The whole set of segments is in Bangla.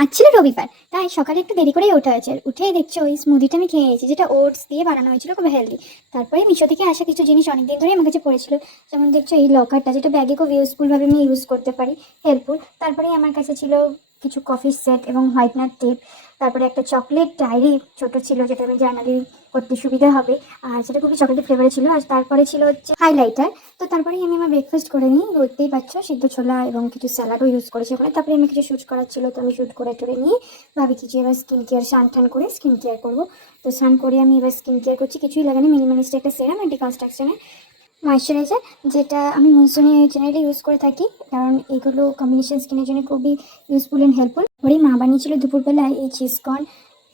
আজ ছিল রবিবার, তাই সকালে একটু দেরি করেই ওঠা হয়েছে। উঠেই দেখছো ওই স্মুদিটা আমি খেয়ে গেছি, যেটা ওটস দিয়ে বানানো হয়েছিল, খুব হেলদি। তারপরে মিশো থেকে আসা কিছু জিনিস অনেকদিন ধরেই আমার কাছে পড়েছিল, যেমন দেখছো এই লকারটা, যেটা ব্যাগে খুব ইউজফুল ভাবে আমি ইউজ করতে পারি, হেল্পফুল। তারপরে আমার কাছে ছিল কিছু কফি সেট এবং হোয়াইটনার টেপ। তারপরে একটা চকলেট ডায়েরি ছোট ছিল, যেটা আমি জার্নালি করতে সুবিধা হবে, আর সেটা খুবই চকলেট ফ্লেভারে ছিল। আর তারপরে ছিল হচ্ছে হাইলাইটার। তো তারপরেই আমি আমার ব্রেকফাস্ট করে নিই, দেখতেই পাচ্ছ সিদ্ধ ছোলা এবং কিছু স্যালাডও ইউজ করেছি ওখানে। তারপরে আমি কিছু শ্যুট করার ছিল, তো আমি শ্যুট করে টরে নিয়ে ভাবি কি যে এবার স্কিন কেয়ার স্নান টান করে স্কিন কেয়ার করবো। তো স্নান করে আমি এবার স্কিন কেয়ার করছি, কিছুই লাগানি, মিনিমালিস্ট একটা সেরাম আর ডিকনস্ট্রাকশনের ময়েশ্চারাইজার, যেটা আমি মনসুনে জেনারেলি ইউজ করে থাকি, কারণ এগুলো কম্বিনেশন স্কিনের জন্য খুবই ইউজফুল অ্যান্ড হেল্পফুল। ওরই মা বানিয়েছিল দুপুরবেলায় এই চিজকর্ন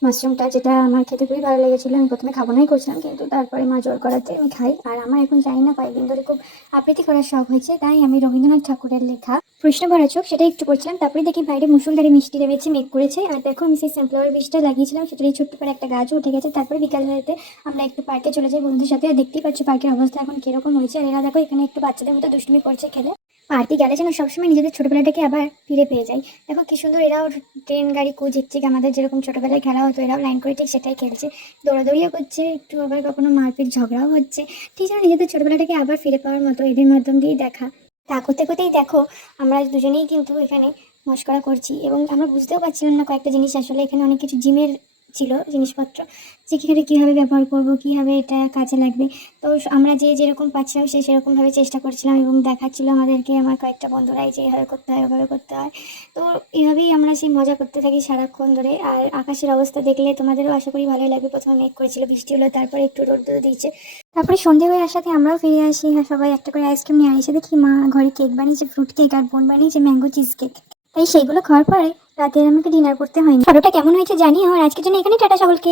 মাশরুমটা, যেটা আমার খেতে খুবই ভালো লেগেছিলো। আমি প্রথমে খাবো নাই করছিলাম, কিন্তু তারপরে মা জোর করাতে আমি খাই। আর আমার এখন জানি না কয়েকদিন ধরে খুব আবৃত্তি করার শখ হয়েছে, তাই আমি রবীন্দ্রনাথ ঠাকুরের লেখা কৃষ্ণভরা চোখ সেটা একটু পড়ছিলাম। তারপরে দেখি বাইরে মুসুলধারে মিষ্টি নেমেছে, মেঘ করেছে। আর দেখো আমি সেই সানফ্লাওয়ার বীজটা লাগিয়েছিলাম, সেটার এই ছোট্ট করে একটা গাছও উঠে গেছে। তারপরে বিকালবেলাতে আমরা একটু পার্কে চলে যাই বন্ধুদের সাথে, আর দেখতেই পাচ্ছি পার্কের অবস্থা এখন কিরকম হয়েছে। আর এরা দেখো এখানে একটু বাচ্চাদের মতো দুষ্টুমি করছে খেলে। পার্কে গেলে যেন সবসময় নিজেদের ছোটবেলাটাকে আবার ফিরে পেয়ে যায়। দেখো কি সুন্দর, এরাও ট্রেন গাড়ি ঝিকঝিক আমাদের যেরকম ছোটবেলায় খেলা হতো, এরাও লাইন করে ঠিক সেটাই খেলছে, দৌড়াদৌড়িও করছে, একটু আবার কখনো মারপিট ঝগড়াও হচ্ছে। ঠিক যেন নিজেদের ছোটবেলাটাকে আবার ফিরে পাওয়ার মতো এদের মাধ্যম দিয়েই দেখা। তা করতে করতেই দেখো আমরা দুজনেই কিন্তু এখানে মশকরা করছি, এবং আমরা বুঝতেও পারছিলাম না কয়েকটা জিনিস। আসলে এখানে অনেক কিছু জিমের ছিল জিনিসপত্র, যে কীভাবে কীভাবে ব্যবহার করব, কীভাবে এটা কাজে লাগবে। তো আমরা যে যেরকম পাচ্ছিলাম সে সেরকমভাবে চেষ্টা করছিলাম, এবং দেখাচ্ছিল আমাদেরকে আমার কয়েকটা বন্ধুরাই যে এভাবে করতে হয় ওভাবে করতে হয়। তো এভাবেই আমরা সেই মজা করতে থাকি সারাক্ষণ ধরে। আর আকাশের অবস্থা দেখলে তোমাদেরও আশা করি ভালোই লাগবে। প্রথমে মেঘ করেছিল, বৃষ্টি হলো, তারপরে একটু রোদ দিয়েছে। তারপরে সন্ধে হয়ে আসাতে আমরাও ফিরে আসি। হ্যাঁ, সবাই একটা করে আইসক্রিম নিয়ে এসে দেখি মা ঘরে কেক বানিয়েছে, ফ্রুট কেক, আর বোন বানিয়েছে ম্যাঙ্গো চিজ কেক। তাই সেইগুলো খাওয়ার পরে রাতে আমাকে ডিনার করতে হয়নি। ফটোটা কেমন হয়েছে জানিও, আর আজকের জন্য এখানে টাটা সকলকে।